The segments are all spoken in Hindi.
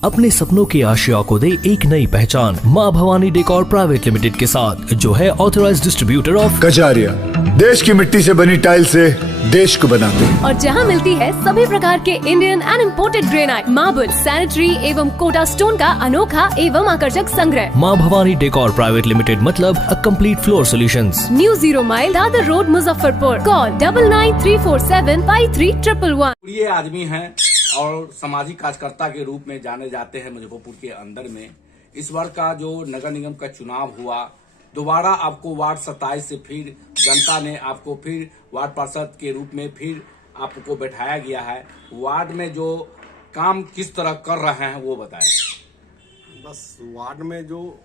अपने सपनों की आशिया को दे एक नई पहचान माँ भवानी डेकोर प्राइवेट लिमिटेड के साथ, जो है ऑथराइज्ड डिस्ट्रीब्यूटर ऑफ कजारिया। देश की मिट्टी से बनी टाइल से देश को बनाते हैं। और जहाँ मिलती है सभी प्रकार के Indian and imported granite, marble, sanitary एवं कोटा स्टोन का अनोखा एवं आकर्षक संग्रह। माँ भवानी डेकोर प्राइवेट लिमिटेड मतलब a complete floor solutions. New 0 mile Dadar road, Muzaffarpur. Call 9934753111। ये आदमी हैं और सामाजिक कार्यकर्ता के रूप में जाने जाते हैं मुजफ्फरपुर के अंदर में। इस बार का जो नगर निगम का चुनाव हुआ, दोबारा आपको वार्ड 27 से फिर जनता ने आपको फिर वार्ड पार्षद के रूप में फिर आपको बैठाया गया है। वार्ड में जो काम किस तरह कर रहे हैं वो बताएं। बस वार्ड में जो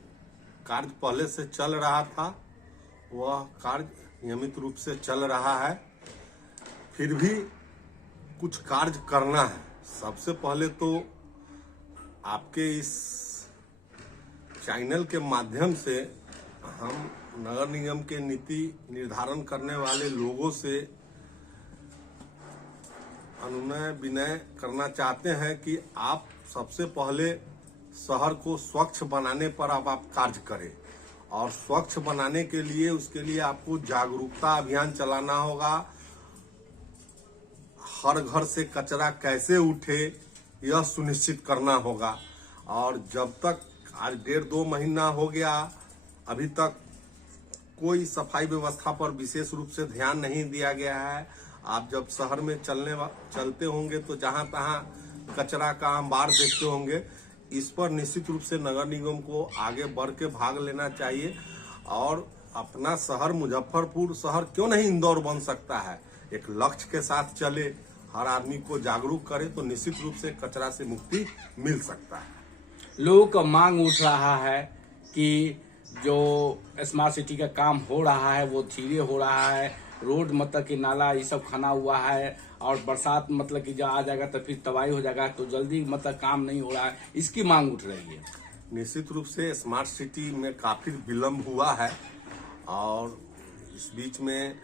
कार्य पहले से चल रहा था वह कार्य नियमित रूप से चल रहा है। फिर भी कुछ कार्य करना है। सबसे पहले तो आपके इस चैनल के माध्यम से हम नगर निगम के नीति निर्धारण करने वाले लोगों से अनुनय विनय करना चाहते हैं कि आप सबसे पहले शहर को स्वच्छ बनाने पर अब आप कार्य करें, और स्वच्छ बनाने के लिए उसके लिए आपको जागरूकता अभियान चलाना होगा। हर घर से कचरा कैसे उठे यह सुनिश्चित करना होगा। और जब तक आज 1.5-2 महीना हो गया, अभी तक कोई सफाई व्यवस्था पर विशेष रूप से ध्यान नहीं दिया गया है। आप जब शहर में चलते होंगे तो जहां तहां कचरा का अंबार देखते होंगे। इस पर निश्चित रूप से नगर निगम को आगे बढ़ के भाग लेना चाहिए। और अपना शहर मुजफ्फरपुर शहर क्यों नहीं इंदौर बन सकता है, एक लक्ष्य के साथ चले, हर आदमी को जागरूक करे तो निश्चित रूप से कचरा से मुक्ति मिल सकता है। लोगों का मांग उठ रहा है कि जो स्मार्ट सिटी का काम हो रहा है वो धीरे हो रहा है। रोड मतलब कि नाला ये सब खना हुआ है, और बरसात मतलब कि जब आ जाएगा तो फिर तबाही हो जाएगा, तो जल्दी मतलब काम नहीं हो रहा है। इसकी मांग उठ रही है। निश्चित रूप से स्मार्ट सिटी में काफी विलम्ब हुआ है, और इस बीच में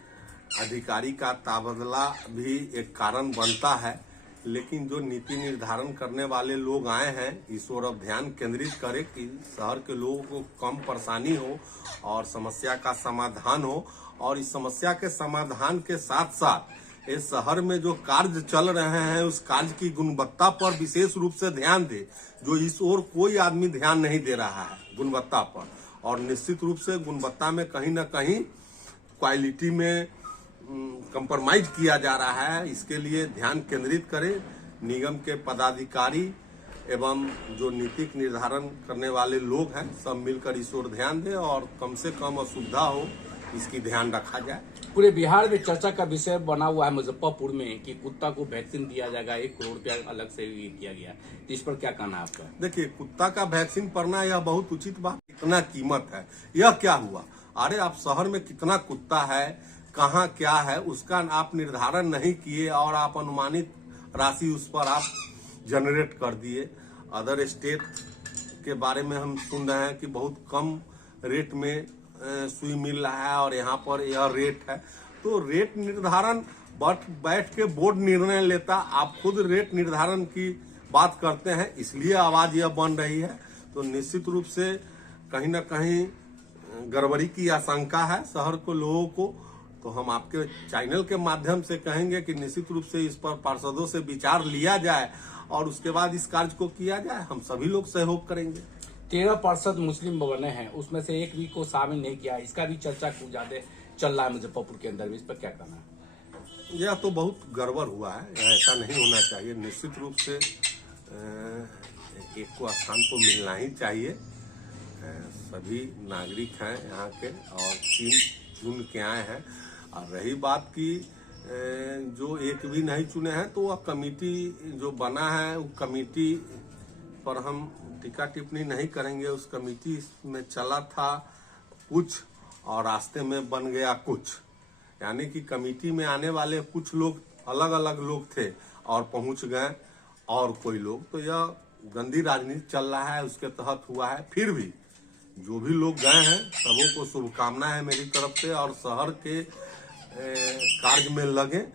अधिकारी का तबादला भी एक कारण बनता है। लेकिन जो नीति निर्धारण करने वाले लोग आए हैं, इस ओर अब ध्यान केंद्रित करें कि शहर के लोगों को कम परेशानी हो और समस्या का समाधान हो। और इस समस्या के समाधान के साथ साथ इस शहर में जो कार्य चल रहे हैं उस कार्य की गुणवत्ता पर विशेष रूप से ध्यान दे, जो इस ओर कोई आदमी ध्यान नहीं दे रहा है गुणवत्ता पर। और निश्चित रूप से गुणवत्ता में कहीं ना कहीं क्वालिटी में कंप्रोमाइज किया जा रहा है। इसके लिए ध्यान केंद्रित करें निगम के पदाधिकारी एवं जो नीतिक निर्धारण करने वाले लोग हैं, सब मिलकर इस ओर ध्यान दें और कम से कम असुविधा हो इसकी ध्यान रखा जाए। पूरे बिहार में चर्चा का विषय बना हुआ है मुजफ्फरपुर में कि कुत्ता को वैक्सीन दिया जाएगा, 1 करोड़ रुपया अलग से ये किया गया। तो इस पर क्या कहना है आपका? देखिए, कुत्ता का वैक्सीन पड़ना यह बहुत उचित बात। इतना कीमत है, यह क्या हुआ? अरे आप शहर में कितना कुत्ता है, कहाँ क्या है, उसका आप निर्धारण नहीं किए और आप अनुमानित राशि उस पर आप जनरेट कर दिए। अदर स्टेट के बारे में हम सुन रहे हैं कि बहुत कम रेट में सुई मिल रहा है और यहाँ पर यह रेट है। तो रेट निर्धारण बैठ के बोर्ड निर्णय लेता, आप खुद रेट निर्धारण की बात करते हैं, इसलिए आवाज यह बन रही है। तो निश्चित रूप से कहीं ना कहीं गड़बड़ी की आशंका है शहर को, लोगों को। तो हम आपके चैनल के माध्यम से कहेंगे कि निश्चित रूप से इस पर पार्षदों से विचार लिया जाए और उसके बाद इस कार्य को किया जाए। हम सभी लोग सहयोग करेंगे। 13 पार्षद मुस्लिम बने हैं, उसमें से एक भी को शामिल नहीं किया। इसका भी चर्चा खूब ज्यादा चल रहा है मुजफ्फरपुर के अंदर भी। इस पर क्या कहना है? यह तो बहुत गड़बड़ हुआ है, ऐसा नहीं होना चाहिए। निश्चित रूप से एक को स्थान को मिलना ही चाहिए। सभी नागरिक हैं यहाँ के और चुन के आए हैं। और रही बात की जो एक भी नहीं चुने हैं, तो वह कमेटी जो बना है वो कमेटी पर हम टीका टिप्पणी नहीं करेंगे। उस कमेटी में चला था कुछ और रास्ते में बन गया कुछ, यानी कि कमेटी में आने वाले कुछ लोग अलग अलग लोग थे और पहुंच गए और कोई लोग। तो यह गंदी राजनीति चल रहा है, उसके तहत हुआ है। फिर भी जो भी लोग गए हैं सबों को शुभकामनाएं है मेरी तरफ से, और शहर के कार्य में लगे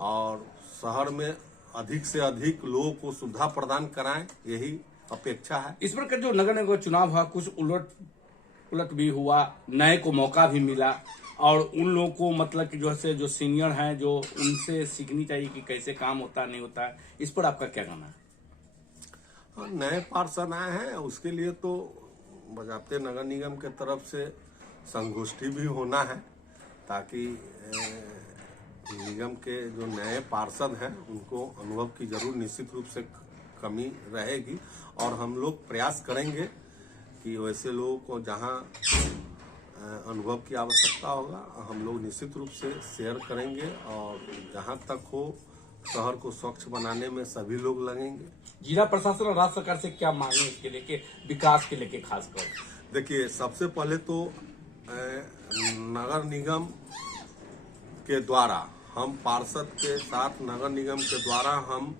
और शहर में अधिक से अधिक लोगों को सुविधा प्रदान कराएं, यही अपेक्षा है। इस बार का जो नगर निगम का चुनाव हुआ, कुछ उलट पुलट भी हुआ, नए को मौका भी मिला, और उन लोगों को मतलब कि जो सीनियर हैं, जो उनसे सीखनी चाहिए कि कैसे काम होता नहीं होता है। इस पर आपका क्या कहना है? नए पार्षद आए हैं, उसके लिए तो बजाते नगर निगम के तरफ से संगोष्ठी भी होना है, ताकि निगम के जो नए पार्षद हैं उनको अनुभव की जरूर निश्चित रूप से कमी रहेगी, और हम लोग प्रयास करेंगे कि वैसे लोगों को जहां अनुभव की आवश्यकता होगा हम लोग निश्चित रूप से शेयर करेंगे, और जहां तक हो शहर को स्वच्छ बनाने में सभी लोग लगेंगे। जिला प्रशासन और राज्य सरकार से क्या मांगे इसके लेके, विकास के लेके खासकर? देखिए, सबसे पहले तो नगर निगम के द्वारा हम पार्षद के साथ नगर निगम के द्वारा हम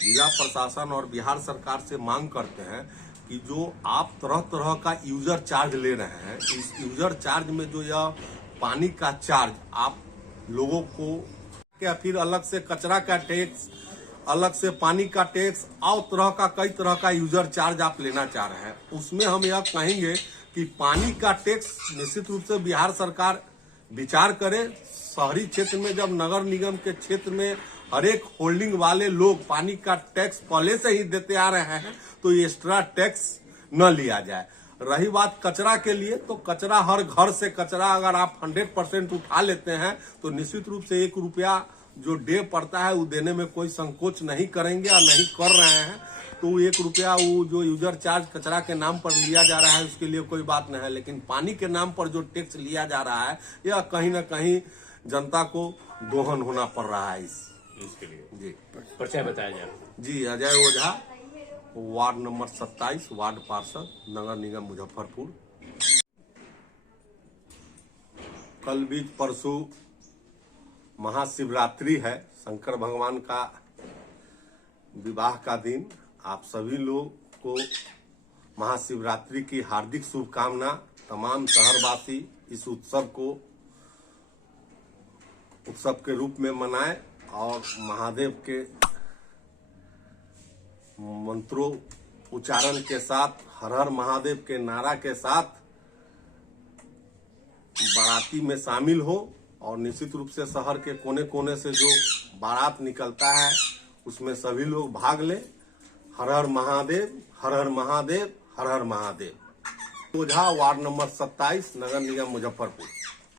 जिला प्रशासन और बिहार सरकार से मांग करते हैं कि जो आप तरह तरह का यूजर चार्ज ले रहे हैं, इस यूजर चार्ज में जो यह पानी का चार्ज आप लोगों को, या फिर अलग से कचरा का टैक्स, अलग से पानी का टैक्स और तरह का कई तरह का यूजर चार्ज आप लेना चाह रहे हैं, उसमें हम यह कहेंगे कि पानी का टैक्स निश्चित रूप से बिहार सरकार विचार करे। शहरी क्षेत्र में जब नगर निगम के क्षेत्र में हर एक होल्डिंग वाले लोग पानी का टैक्स पहले से ही देते आ रहे हैं, तो ये एक्स्ट्रा टैक्स न लिया जाए। रही बात कचरा के लिए, तो कचरा हर घर से कचरा अगर आप 100% उठा लेते हैं तो निश्चित रूप से 1 रुपया जो डे पड़ता है वो देने में कोई संकोच नहीं करेंगे और नहीं कर रहे हैं। तो 1 रुपया वो जो यूजर चार्ज कचरा के नाम पर लिया जा रहा है उसके लिए कोई बात नहीं है, लेकिन पानी के नाम पर जो टैक्स लिया जा रहा है यह कहीं ना कहीं जनता को दोहन होना पड़ रहा है इसके लिए। जी, परिचय बताया जाए। जी, अजय ओझा, वार्ड नंबर 27, वार्ड पार्षद, नगर निगम मुजफ्फरपुर। कल बीच परसों महाशिवरात्रि है, शंकर भगवान का विवाह का दिन। आप सभी लोग को महाशिवरात्रि की हार्दिक शुभकामना। तमाम शहरवासी इस उत्सव को उत्सव के रूप में मनाएं और महादेव के मंत्रों उच्चारण के साथ, हर हर महादेव के नारा के साथ बाराती में शामिल हो, और निश्चित रूप से शहर के कोने कोने से जो बारात निकलता है उसमें सभी लोग भाग लें। हर हर महादेव, हर हर महादेव, हर हर महादेव। ओझा, वार्ड नंबर 27, नगर निगम मुजफ्फरपुर।